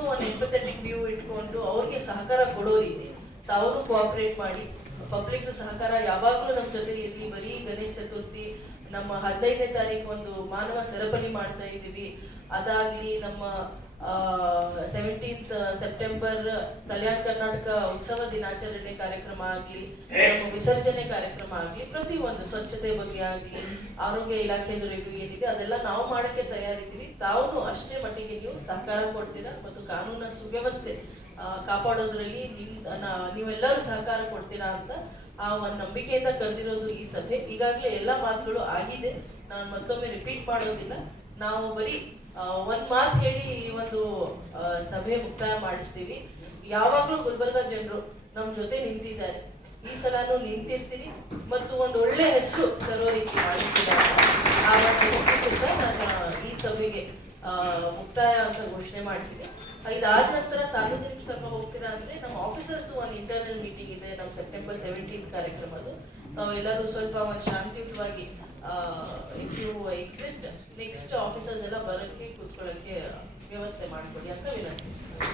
ಒಂದು empathetic view ಇಟ್ಕೊಂಡು ಅವ್ರಿಗೆ ಸಹಕಾರ ಕೊಡೋರಿದೆ ತಾವು ಕೋಆಪರೇಟ್ ಮಾಡಿ. ಪಬ್ಲಿಕ್ ಸಹಕಾರ ಯಾವಾಗಲೂ ನಮ್ಮ ಜೊತೆ ಇರಲಿ. ಬರೀ ಗಣೇಶ ಚತುರ್ಥಿ, ನಮ್ಮ ಹದಿನೈದನೇ ತಾರೀಕು ಒಂದು ಮಾನವ ಸರಪಳಿ ಮಾಡ್ತಾ ಇದ್ದೀವಿ. ಅದಾಗ್ಲಿ ನಮ್ಮ ಸೆವೆಂಟೀನ್ತ್ ಸೆಪ್ಟೆಂಬರ್ ಕಲ್ಯಾಣ ಕರ್ನಾಟಕ ಉತ್ಸವ ದಿನಾಚರಣೆ ಕಾರ್ಯಕ್ರಮ ಆಗ್ಲಿ ವಿಸರ್ಜನೆ ಕಾರ್ಯಕ್ರಮ ಆಗ್ಲಿ, ಪ್ರತಿ ಒಂದು ಸ್ವಚ್ಛತೆ ಬಗ್ಗೆ ಆಗ್ಲಿ, ಆರೋಗ್ಯ ಇಲಾಖೆದು ರಿವ್ಯೂ ಏನಿದೆ, ಅದೆಲ್ಲ ನಾವು ಮಾಡಕ್ಕೆ ತಯಾರಿದ್ದೀವಿ. ತಾವು ಅಷ್ಟೇ ಮಟ್ಟಿಗೆ ನೀವು ಸಹಕಾರ ಕೊಡ್ತೀರಾ ಮತ್ತು ಕಾನೂನ ಸುವ್ಯವಸ್ಥೆ ಕಾಪಾಡೋದ್ರಲ್ಲಿ ನಿಮ್ ನೀವೆಲ್ಲರೂ ಸಹಕಾರ ಕೊಡ್ತೀರಾ ಅಂತ ಆ ಒಂದು ನಂಬಿಕೆಯಿಂದ ಕರೆದಿರೋದು ಈ ಸಭೆ. ಈಗಾಗಲೇ ಎಲ್ಲ ಮಾತುಗಳು ಆಗಿದೆ. ನಾನು ಮತ್ತೊಮ್ಮೆ ರಿಪೀಟ್ ಮಾಡೋದಿಲ್ಲ. ನಾವು ಬರೀ ಒಂದ್ ಮಾತು ಹೇಳಿ ಈ ಒಂದು ಸಭೆ ಮುಕ್ತಾಯ ಮಾಡಿಸ್ತೀವಿ. ಯಾವಾಗ್ಲೂ ಗುಲ್ಬರ್ಗ ಜನರು ನಮ್ ಜೊತೆ ನಿಂತಿದ್ದಾರೆ. ಈ ಸಲನೂ ನಿಂತಿರ್ತೀರಿ ಮತ್ತು ಒಂದು ಒಳ್ಳೆ ಹೆಸರು ತರೋ ರೀತಿ ಮಾಡಿಸ್ತಿದ್ದಾರೆ. ಈ ಸಭೆಗೆ ಮುಕ್ತಾಯ ಅಂತ ಘೋಷಣೆ ಮಾಡ್ತೀನಿ. ಇದಾದ ನಂತರ ಸಾರ್ವಜನಿಕ ಸಭೆ ಹೋಗ್ತೀರಾ ಅಂದ್ರೆ ನಮ್ಮ ಆಫೀಸರ್ಸ್ ಒಂದು ಇಂಟರ್ನಲ್ ಮೀಟಿಂಗ್ ಇದೆ. ನಮ್ಮ ಸೆಪ್ಟೆಂಬರ್ ಸೆವೆಂಟೀನ್ ಕಾರ್ಯಕ್ರಮದು ತಾವೆಲ್ಲರೂ ಸ್ವಲ್ಪ ಒಂದು ಶಾಂತಿಯುತವಾಗಿ if you exit next officers ಎಲ್ಲ ಬರೋಕ್ಕೆ ಕೂತ್ಕೊಳ್ಳೋಕ್ಕೆ ವ್ಯವಸ್ಥೆ ಮಾಡ್ಕೊಡಿ ಅಂತ ವಿನಂತಿಸ್ತೀನಿ